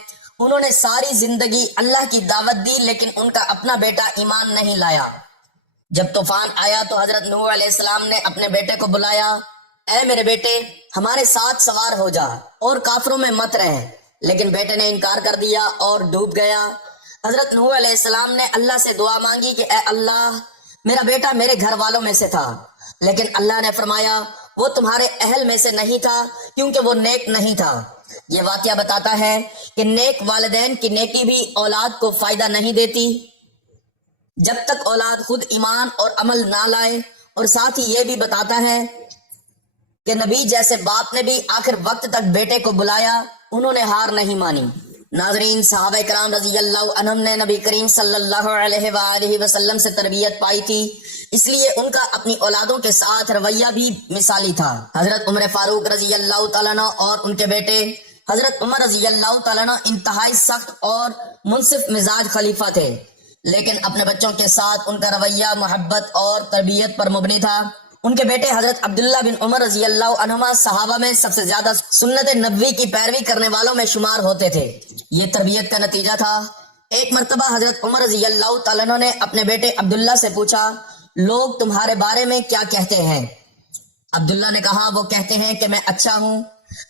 انہوں نے ساری زندگی اللہ کی دعوت دی، لیکن ان کا اپنا بیٹا ایمان نہیں لایا۔ جب طوفان آیا تو حضرت نوح علیہ السلام نے اپنے بیٹے کو بلایا، اے میرے بیٹے، ہمارے ساتھ سوار ہو جا اور کافروں میں مت رہ، لیکن بیٹے نے انکار کر دیا اور ڈوب گیا۔ حضرت نوح علیہ السلام نے اللہ سے دعا مانگی کہ اے اللہ، میرا بیٹا میرے گھر والوں میں سے تھا، لیکن اللہ نے فرمایا وہ تمہارے اہل میں سے نہیں تھا کیونکہ وہ نیک نہیں تھا۔ یہ واقعہ بتاتا ہے کہ نیک والدین کی نیکی بھی اولاد کو فائدہ نہیں دیتی جب تک اولاد خود ایمان اور عمل نہ لائے، اور ساتھ ہی یہ بھی بتاتا ہے کہ نبی جیسے باپ نے بھی آخر وقت تک بیٹے کو بلایا، انہوں نے ہار نہیں مانی۔ ناظرین، صحابہ کرام رضی اللہ عنہم نے نبی کریم صلی اللہ علیہ وآلہ وسلم سے تربیت پائی تھی، اس لیے ان کا اپنی اولادوں کے ساتھ رویہ بھی مثالی تھا۔ حضرت عمر فاروق رضی اللہ تعالیٰ عنہ اور ان کے بیٹے حضرت عمر رضی اللہ تعالیٰ عنہ انتہائی سخت اور منصف مزاج خلیفہ تھے، لیکن اپنے بچوں کے ساتھ ان کا رویہ محبت اور تربیت پر مبنی تھا۔ ان کے بیٹے حضرت عبداللہ بن عمر رضی اللہ عنہما صحابہ میں سب سے زیادہ سنت نبوی کی پیروی کرنے والوں میں شمار ہوتے تھے۔ یہ تربیت کا نتیجہ تھا۔ ایک مرتبہ حضرت عمر رضی اللہ تعالیٰ عنہ نے اپنے بیٹے عبداللہ سے پوچھا، لوگ تمہارے بارے میں کیا کہتے ہیں؟ عبداللہ نے کہا، وہ کہتے ہیں کہ میں اچھا ہوں۔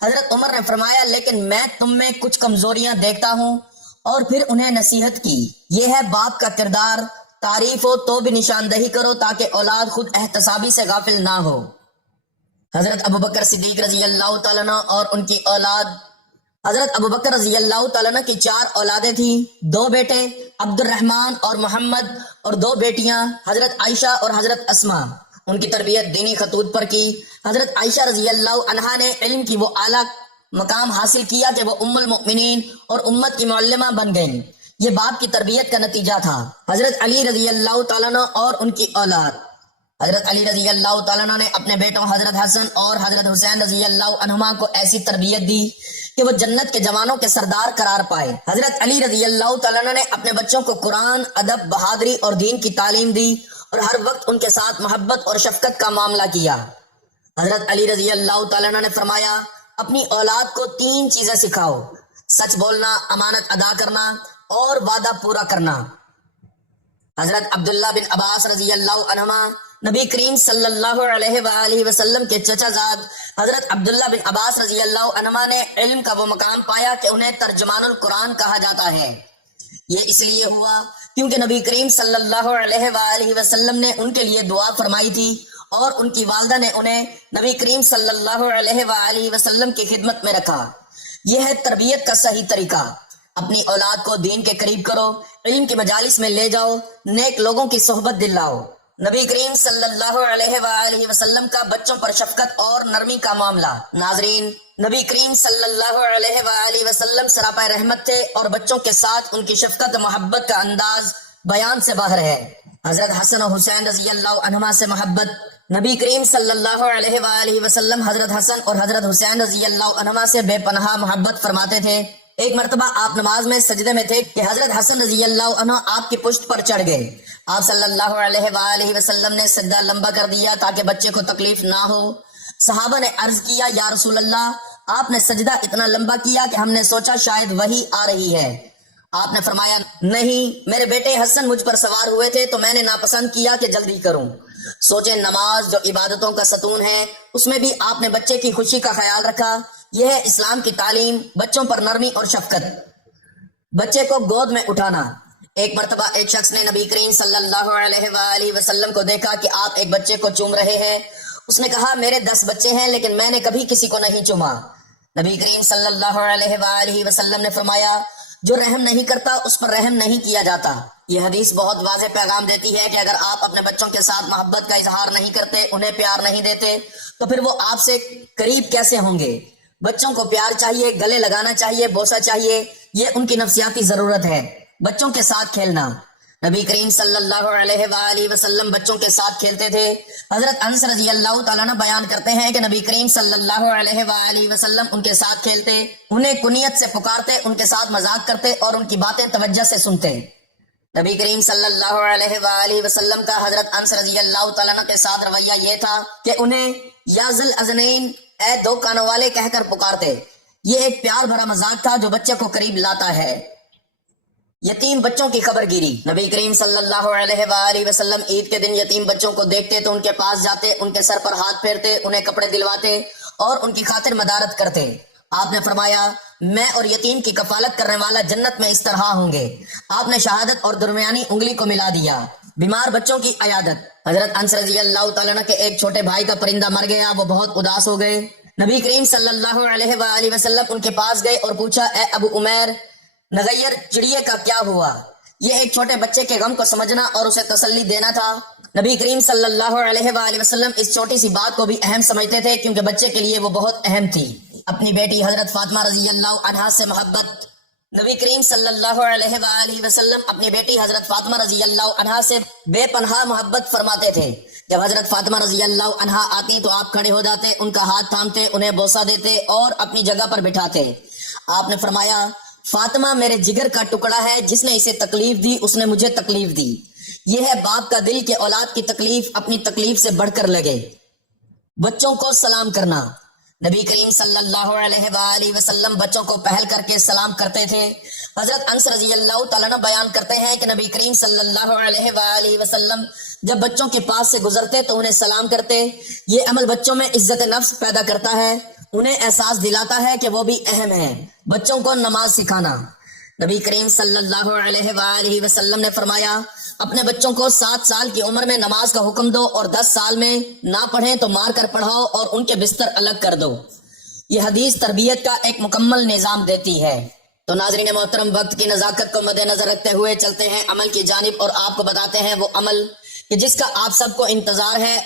حضرت عمر نے فرمایا، لیکن میں تم میں کچھ کمزوریاں دیکھتا ہوں، اور پھر انہیں نصیحت کی۔ یہ ہے باپ کا کردار، تعریف ہو تو بھی نشاندہی کرو تاکہ اولاد خود احتسابی سے غافل نہ ہو۔ حضرت ابوبکر صدیق رضی اللہ تعالیٰ عنہ اور ان کی اولاد، حضرت ابوبکر رضی اللہ تعالیٰ عنہ کی 4 اولادیں تھیں، 2 بیٹے عبد الرحمن اور محمد، اور 2 بیٹیاں حضرت عائشہ اور حضرت اسما۔ ان کی تربیت دینی خطوط پر کی۔ حضرت عائشہ رضی اللہ عنہا نے علم کی وہ اعلیٰ مقام حاصل کیا کہ وہ ام المؤمنین اور امت کی معلمہ بن گئیں۔ یہ باپ کی تربیت کا نتیجہ تھا۔ حضرت علی رضی اللہ تعالیٰ عنہ اور ان کی اولاد، حضرت علی رضی اللہ تعالیٰ عنہ نے اپنے بیٹوں حضرت حسن اور حضرت حسین رضی اللہ عنہما کو ایسی تربیت دی کہ وہ جنت کے جوانوں کے سردار قرار پائے۔ حضرت علی رضی اللہ تعالیٰ عنہ نے اپنے بچوں کو قرآن، ادب، بہادری اور دین کی تعلیم دی، اور ہر وقت ان کے ساتھ محبت اور شفقت کا معاملہ کیا۔ حضرت علی رضی اللہ تعالیٰ عنہ نے فرمایا، اپنی اولاد کو 3 چیزیں سکھاؤ: سچ بولنا، امانت ادا کرنا اور وعدہ پورا کرنا۔ حضرت عبداللہ بن عباس رضی اللہ عنہما نبی کریم صلی اللہ علیہ وآلہ وسلم کے چچا زاد حضرت عبداللہ بن عباس رضی اللہ عنہما نے علم کا وہ مقام پایا کہ انہیں ترجمان القرآن کہا جاتا ہے۔ یہ اس لیے ہوا کیونکہ نبی کریم صلی اللہ علیہ وآلہ وسلم نے ان کے لیے دعا فرمائی تھی اور ان کی والدہ نے انہیں نبی کریم صلی اللہ علیہ وآلہ وسلم کی خدمت میں رکھا۔ یہ ہے تربیت کا صحیح طریقہ۔ اپنی اولاد کو دین کے قریب کرو، علم کی مجالس میں لے جاؤ، نیک لوگوں کی صحبت دلاؤ۔ نبی کریم صلی اللہ علیہ وآلہ وسلم کا بچوں پر شفقت اور نرمی کا معاملہ۔ ناظرین، نبی کریم صلی اللہ علیہ وآلہ وسلم سراپا رحمت تھے اور بچوں کے ساتھ ان کی شفقت و محبت کا انداز بیان سے باہر ہے۔ حضرت حسن و حسین رضی اللہ عنہما سے محبت۔ نبی کریم صلی اللہ علیہ وآلہ وسلم حضرت حسن اور حضرت حسین رضی اللہ عنہما سے بے پناہ محبت فرماتے تھے۔ ایک مرتبہ آپ نماز میں سجدے میں تھے کہ حضرت حسن رضی اللہ عنہ آپ کی پشت پر چڑھ گئے۔ آپ صلی اللہ علیہ وآلہ وسلم نے سجدہ لمبا کر دیا تاکہ بچے کو تکلیف نہ ہو۔ صحابہ نے عرض کیا، یا رسول اللہ، آپ نے سجدہ اتنا لمبا کیا کہ ہم نے سوچا شاید وحی آ رہی ہے۔ آپ نے فرمایا، نہیں، میرے بیٹے حسن مجھ پر سوار ہوئے تھے تو میں نے ناپسند کیا کہ جلدی کروں۔ سوچیں، نماز جو عبادتوں کا ستون ہے، اس میں بھی آپ نے بچے کی خوشی کا خیال رکھا۔ یہ ہے اسلام کی تعلیم، بچوں پر نرمی اور شفقت۔ بچے کو گود میں اٹھانا۔ ایک مرتبہ ایک شخص نے نبی کریم صلی اللہ علیہ وآلہ وسلم کو دیکھا کہ آپ ایک بچے کو چوم رہے ہیں۔ اس نے کہا، میرے 10 بچے ہیں لیکن میں نے کبھی کسی کو نہیں چوما۔ نبی کریم صلی اللہ علیہ وآلہ وسلم نے فرمایا، جو رحم نہیں کرتا اس پر رحم نہیں کیا جاتا۔ یہ حدیث بہت واضح پیغام دیتی ہے کہ اگر آپ اپنے بچوں کے ساتھ محبت کا اظہار نہیں کرتے، انہیں پیار نہیں دیتے، تو پھر وہ آپ سے قریب کیسے ہوں گے؟ بچوں کو پیار چاہیے، گلے لگانا چاہیے، بوسہ چاہیے، یہ ان کی نفسیاتی ضرورت ہے۔ بچوں کے ساتھ کھیلنا۔ نبی کریم صلی اللہ علیہ وآلہ وسلم بچوں کے ساتھ کھیلتے تھے۔ حضرت انس رضی اللہ تعالیٰ عنہ بیان کرتے ہیں کہ نبی کریم صلی اللہ علیہ وآلہ وسلم ان کے ساتھ کھیلتے، انہیں کنیت سے پکارتے، ان کے ساتھ مذاق کرتے اور ان کی باتیں توجہ سے سنتے۔ نبی کریم صلی اللہ علیہ وآلہ وسلم کا حضرت انس رضی اللہ تعالیٰ عنہ کے ساتھ رویہ یہ تھا کہ انہیں یا ذل اذنین، اے 2 کانوں والے کہہ کر پکارتے۔ یہ ایک پیار بھرا مذاق تھا جو بچے کو قریب لاتا ہے۔ یتیم بچوں کی خبر گیری۔ نبی کریم صلی اللہ علیہ وآلہ وسلم عید کے دن یتیم بچوں کو دیکھتے تو ان کے پاس جاتے، ان کے سر پر ہاتھ پھیرتے، انہیں کپڑے دلواتے اور ان کی خاطر مدارت کرتے۔ آپ نے فرمایا، میں اور یتیم کی کفالت کرنے والا جنت میں اس طرح ہوں گے۔ آپ نے شہادت اور درمیانی انگلی کو ملا دیا۔ بیمار بچوں کی عیادت۔ حضرت انس رضی اللہ تعالیٰ عنہ کے ایک چھوٹے بھائی کا پرندہ مر گیا، وہ بہت اداس ہو گئے۔ نبی کریم صلی اللہ علیہ وآلہ وسلم ان کے پاس گئے اور پوچھا، اے ابو عمیر، نغیر چڑیے کا کیا ہوا؟ یہ ایک چھوٹے بچے کے غم کو سمجھنا اور اسے تسلی دینا تھا۔ نبی کریم صلی اللہ علیہ وآلہ وسلم اس چھوٹی سی بات کو بھی اہم سمجھتے تھے کیونکہ بچے کے لیے وہ بہت اہم تھی۔ اپنی بیٹی حضرت فاطمہ رضی اللہ عنہا سے محبت۔ نبی کریم صلی اللہ علیہ وآلہ وسلم اپنی بیٹی حضرت فاطمہ رضی اللہ عنہا سے بے پناہ محبت فرماتے تھے۔ جب حضرت فاطمہ رضی اللہ عنہا آتی تو آپ کھڑے ہو جاتے، ان کا ہاتھ تھامتے، انہیں بوسہ دیتے اور اپنی جگہ پر بٹھاتے۔ آپ نے فرمایا، فاطمہ میرے جگر کا ٹکڑا ہے، جس نے اسے تکلیف دی اس نے مجھے تکلیف دی۔ یہ ہے باپ کا دل کہ اولاد کی تکلیف اپنی تکلیف سے بڑھ کر لگے۔ بچوں کو سلام کرنا۔ نبی کریم صلی اللہ علیہ وآلہ وسلم بچوں کو پہل کر کے سلام کرتے تھے۔ حضرت انس رضی اللہ تعالیٰ عنہ بیان کرتے ہیں کہ نبی کریم صلی اللہ علیہ وآلہ وسلم جب بچوں کے پاس سے گزرتے تو انہیں سلام کرتے۔ یہ عمل بچوں میں عزت نفس پیدا کرتا ہے، انہیں احساس دلاتا ہے کہ وہ بھی اہم ہیں۔ بچوں کو نماز سکھانا۔ نبی کریم صلی اللہ علیہ وآلہ وسلم نے فرمایا، اپنے بچوں کو 7 سال کی عمر میں نماز کا حکم دو اور 10 سال میں نہ پڑھیں تو مار کر پڑھاؤ اور ان کے بستر الگ کر دو۔ یہ حدیث تربیت کا ایک مکمل نظام دیتی ہے۔ تو ناظرین محترم، وقت کی نزاکت کو مد نظر رکھتے ہوئے چلتے ہیں عمل کی جانب اور آپ کو بتاتے ہیں وہ عمل کہ جس کا آپ سب کو انتظار ہے،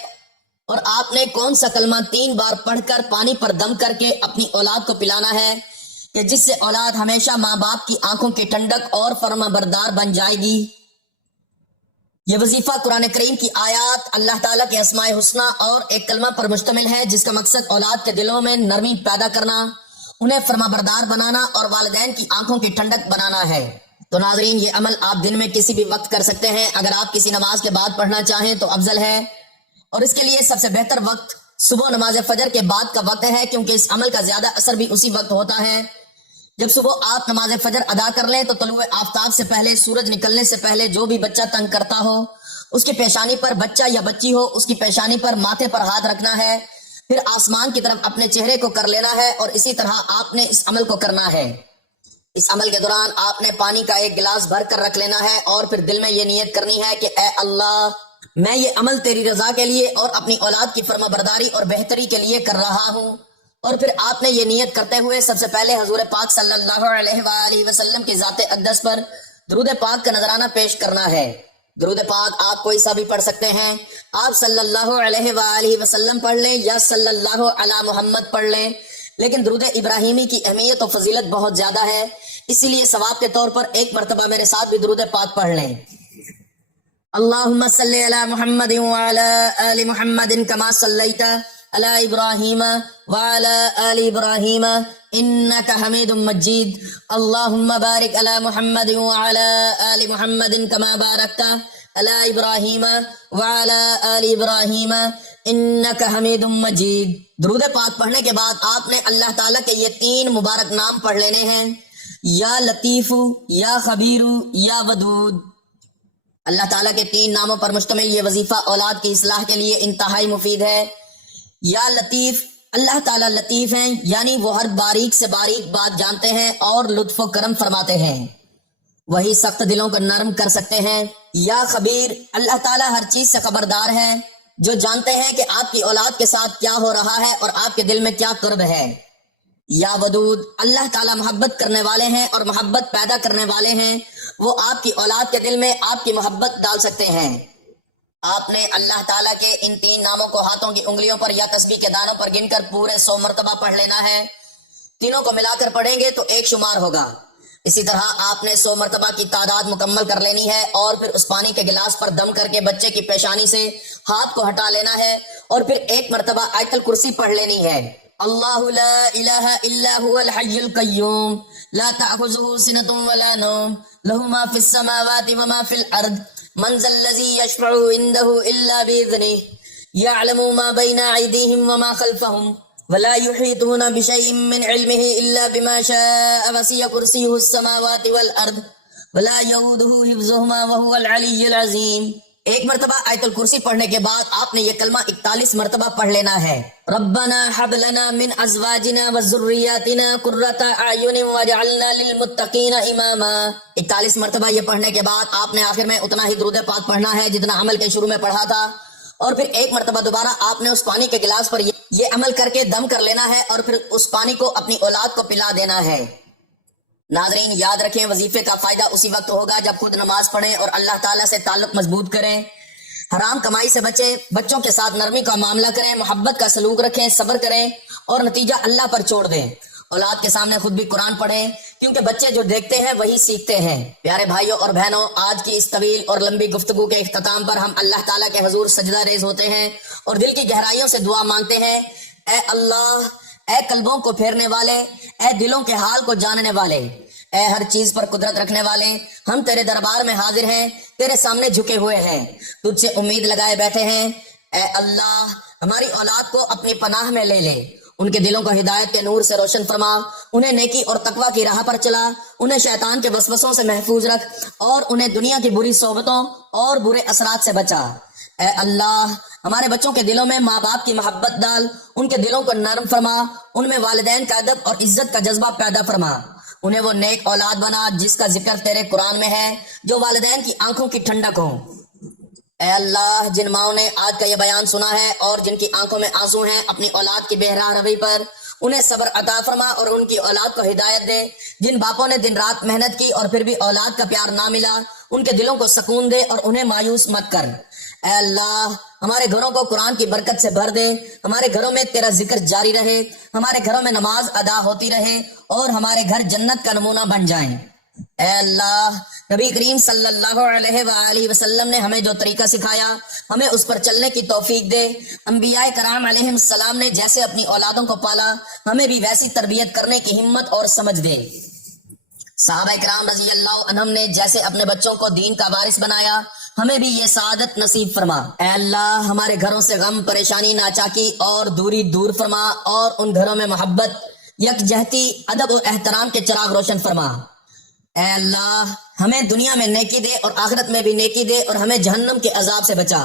اور آپ نے کون سا کلمہ 3 بار پڑھ کر پانی پر دم کر کے اپنی اولاد کو پلانا ہے کہ جس سے اولاد ہمیشہ ماں باپ کی آنکھوں کی ٹھنڈک اور فرما بردار بن جائے گی۔ یہ وظیفہ قرآن کریم کی آیات، اللہ تعالیٰ کے اسماء حسنہ اور ایک کلمہ پر مشتمل ہے جس کا مقصد اولاد کے دلوں میں نرمی پیدا کرنا، انہیں فرما بردار بنانا اور والدین کی آنکھوں کی ٹھنڈک بنانا ہے۔ تو ناظرین، یہ عمل آپ دن میں کسی بھی وقت کر سکتے ہیں۔ اگر آپ کسی نماز کے بعد پڑھنا چاہیں تو افضل ہے، اور اس کے لیے سب سے بہتر وقت صبح نماز فجر کے بعد کا وقت ہے، کیونکہ اس عمل کا زیادہ اثر بھی اسی وقت ہوتا ہے۔ جب صبح آپ نماز فجر ادا کر لیں تو طلوع آفتاب سے پہلے، سورج نکلنے سے پہلے جو بھی بچہ تنگ کرتا ہو اس کی پیشانی پر، بچہ یا بچی ہو اس کی پیشانی پر، ماتھے پر ہاتھ رکھنا ہے، پھر آسمان کی طرف اپنے چہرے کو کر لینا ہے، اور اسی طرح آپ نے اس عمل کو کرنا ہے۔ اس عمل کے دوران آپ نے پانی کا ایک گلاس بھر کر رکھ لینا ہے، اور پھر دل میں یہ نیت کرنی ہے کہ اے اللہ، میں یہ عمل تیری رضا کے لیے اور اپنی اولاد کی فرما برداری اور بہتری کے لیے کر رہا ہوں۔ اور پھر آپ نے یہ نیت کرتے ہوئے سب سے پہلے حضور پاک صلی اللہ علیہ وآلہ وسلم کی ذات اقدس پر درود پاک کا نذرانہ پیش کرنا ہے۔ درود پاک آپ کوئی سا بھی پڑھ سکتے ہیں، آپ صلی اللہ علیہ وآلہ وسلم پڑھ لیں یا صلی اللہ علی محمد پڑھ لیں، لیکن درود ابراہیمی کی اہمیت و فضیلت بہت زیادہ ہے، اسی لیے ثواب کے طور پر ایک مرتبہ میرے ساتھ بھی درود پاک پڑھ لیں۔ اللہم صلی علی محمد وعلی آل محمد کما صلیت علی ابراہیم وعلی آل ابراہیم انک حمید مجید، اللہم بارک علی محمد وعلی آل محمد کما بارکت علی ابراہیم وعلی آل ابراہیم انک حمید مجید۔ درود پاک پڑھنے کے بعد آپ نے اللہ تعالیٰ کے یہ 3 مبارک نام پڑھ لینے ہیں، یا لطیف، یا خبیر، یا ودود۔ اللہ تعالیٰ کے 3 ناموں پر مشتمل یہ وظیفہ اولاد کی اصلاح کے لیے انتہائی مفید ہے۔ یا لطیف، اللہ تعالیٰ لطیف ہیں، یعنی وہ ہر باریک سے باریک بات جانتے ہیں اور لطف و کرم فرماتے ہیں، وہی سخت دلوں کو نرم کر سکتے ہیں۔ یا خبیر، اللہ تعالیٰ ہر چیز سے خبردار ہے، جو جانتے ہیں کہ آپ کی اولاد کے ساتھ کیا ہو رہا ہے اور آپ کے دل میں کیا قرب ہے۔ یا ودود، اللہ تعالیٰ محبت کرنے والے ہیں اور محبت پیدا کرنے والے ہیں، وہ آپ کی اولاد کے دل میں آپ کی محبت ڈال سکتے ہیں۔ آپ نے اللہ تعالیٰ کے ان 3 ناموں کو ہاتھوں کی انگلیوں پر یا تسبیح کے دانوں پر گن کر پورے 100 مرتبہ پڑھ لینا ہے۔ تینوں کو ملا کر پڑھیں گے تو 1 شمار ہوگا۔ اسی طرح آپ نے 100 مرتبہ کی تعداد مکمل کر لینی ہے، اور پھر اس پانی کے گلاس پر دم کر کے بچے کی پیشانی سے ہاتھ کو ہٹا لینا ہے، اور پھر 1 مرتبہ آیت الکرسی پڑھ لینی ہے۔ اللہ لا الہ الا هو الحی القیوم لا تأخذه سنة ولا نوم له ما في السماوات وما في الارض من ذا الذی یشفع عنده الا بإذنه یعلم ما بین ایدیہم وما خلفہم ولا یحیطون بشیء من علمه الا بما شاء وسع کرسیہ السماوات والارض ولا یؤودہ حفظہما وهو العلی العظیم۔ 1 مرتبہ آیت الکرسی پڑھنے کے بعد آپ نے یہ کلمہ 41 مرتبہ پڑھ لینا ہے، ربنا حب لنا من ازواجنا وذریاتنا قرۃ اعین واجعلنا للمتقین اماما۔ 41 مرتبہ یہ پڑھنے کے بعد آپ نے آخر میں اتنا ہی درود پاک پڑھنا ہے جتنا عمل کے شروع میں پڑھا تھا، اور پھر 1 مرتبہ دوبارہ آپ نے اس پانی کے گلاس پر یہ عمل کر کے دم کر لینا ہے، اور پھر اس پانی کو اپنی اولاد کو پلا دینا ہے۔ ناظرین یاد رکھیں، وظیفے کا فائدہ اسی وقت ہوگا جب خود نماز پڑھیں اور اللہ تعالیٰ سے تعلق مضبوط کریں، حرام کمائی سے بچیں، بچوں کے ساتھ نرمی کا معاملہ کریں، محبت کا سلوک رکھیں، صبر کریں، اور نتیجہ اللہ پر چھوڑ دیں۔ اولاد کے سامنے خود بھی قرآن پڑھیں، کیونکہ بچے جو دیکھتے ہیں وہی سیکھتے ہیں۔ پیارے بھائیوں اور بہنوں، آج کی اس طویل اور لمبی گفتگو کے اختتام پر ہم اللہ تعالیٰ کے حضور سجدہ ریز ہوتے ہیں اور دل کی گہرائیوں سے دعا مانگتے ہیں، اے اللہ، اے قلبوں کو پھیرنے والے، اے دلوں کے حال کو جاننے والے، اے ہر چیز پر قدرت رکھنے والے، ہم تیرے دربار میں حاضر ہیں، تیرے سامنے جھکے ہوئے ہیں، تجھ سے امید لگائے بیٹھے ہیں۔ اے اللہ، ہماری اولاد کو اپنی پناہ میں لے لے، ان کے دلوں کو ہدایت کے نور سے روشن فرما، انہیں نیکی اور تقوی کی راہ پر چلا، انہیں شیطان کے وسوسوں سے محفوظ رکھ، اور انہیں دنیا کی بری صحبتوں اور برے اثرات سے بچا۔ اے اللہ، ہمارے بچوں کے دلوں میں ماں باپ کی محبت ڈال، ان کے دلوں کو نرم فرما، ان میں والدین کا ادب اور عزت کا جذبہ پیدا فرما، انہیں وہ نیک اولاد بنا جس کا ذکر تیرے قرآن میں ہے، جو والدین کی آنکھوں کی ٹھنڈک ہو۔ اے اللہ، جن ماؤں نے آج کا یہ بیان سنا ہے اور جن کی آنکھوں میں آنسو ہیں اپنی اولاد کی بے راہ روی پر، انہیں صبر عطا فرما اور ان کی اولاد کو ہدایت دے۔ جن باپوں نے دن رات محنت کی اور پھر بھی اولاد کا پیار نہ ملا، ان کے دلوں کو سکون دے اور انہیں مایوس مت کر۔ اے اللہ، ہمارے گھروں کو قرآن کی برکت سے بھر دے، ہمارے گھروں میں تیرا ذکر جاری رہے، ہمارے گھروں میں نماز ادا ہوتی رہے، اور ہمارے گھر جنت کا نمونہ بن جائیں۔ اے اللہ، نبی کریم صلی اللہ علیہ وآلہ وسلم نے ہمیں جو طریقہ سکھایا، ہمیں اس پر چلنے کی توفیق دے۔ انبیاء کرام علیہ السلام نے جیسے اپنی اولادوں کو پالا، ہمیں بھی ویسی تربیت کرنے کی ہمت اور سمجھ دے۔ صحابہ کرام رضی اللہ عنہم نے جیسے اپنے بچوں کو دین کا وارث بنایا، ہمیں بھی یہ سعادت نصیب فرما۔ اے اللہ ہمارے گھروں سے غم، پریشانی، ناچاکی اور دوری دور فرما، اور ان گھروں میں محبت، یکجہتی، ادب و احترام کے چراغ روشن فرما۔ اے اللہ ہمیں دنیا میں نیکی دے اور آخرت میں بھی نیکی دے، اور ہمیں جہنم کے عذاب سے بچا۔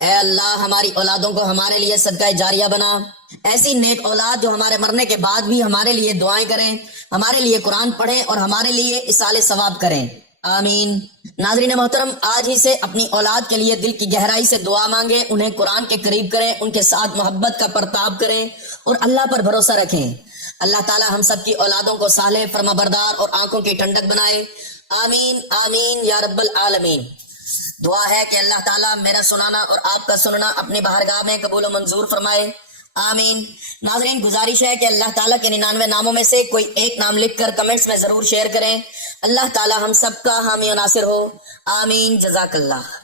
اے اللہ ہماری اولادوں کو ہمارے لیے صدقہ جاریہ بنا، ایسی نیک اولاد جو ہمارے مرنے کے بعد بھی ہمارے لیے دعائیں کریں، ہمارے لیے قرآن پڑھیں اور ہمارے لیے اصال ثواب کریں، آمین۔ ناظرین محترم، آج ہی سے اپنی اولاد کے لیے دل کی گہرائی سے دعا مانگیں، انہیں قرآن کے قریب کریں، ان کے ساتھ محبت کا پرتاب کریں اور اللہ پر بھروسہ رکھیں۔ اللہ تعالی ہم سب کی اولادوں کو صالح، فرما بردار اور آنکھوں کی ٹھنڈک بنائے، آمین آمین یا رب العالمین۔ دعا ہے کہ اللہ تعالیٰ میرا سنانا اور آپ کا سننا اپنی بارگاہ میں قبول و منظور فرمائے، آمین۔ ناظرین گزارش ہے کہ اللہ تعالیٰ کے 99 ناموں میں سے کوئی ایک نام لکھ کر کمنٹس میں ضرور شیئر کریں۔ اللہ تعالیٰ ہم سب کا حامی و ناصر ہو، آمین، جزاک اللہ۔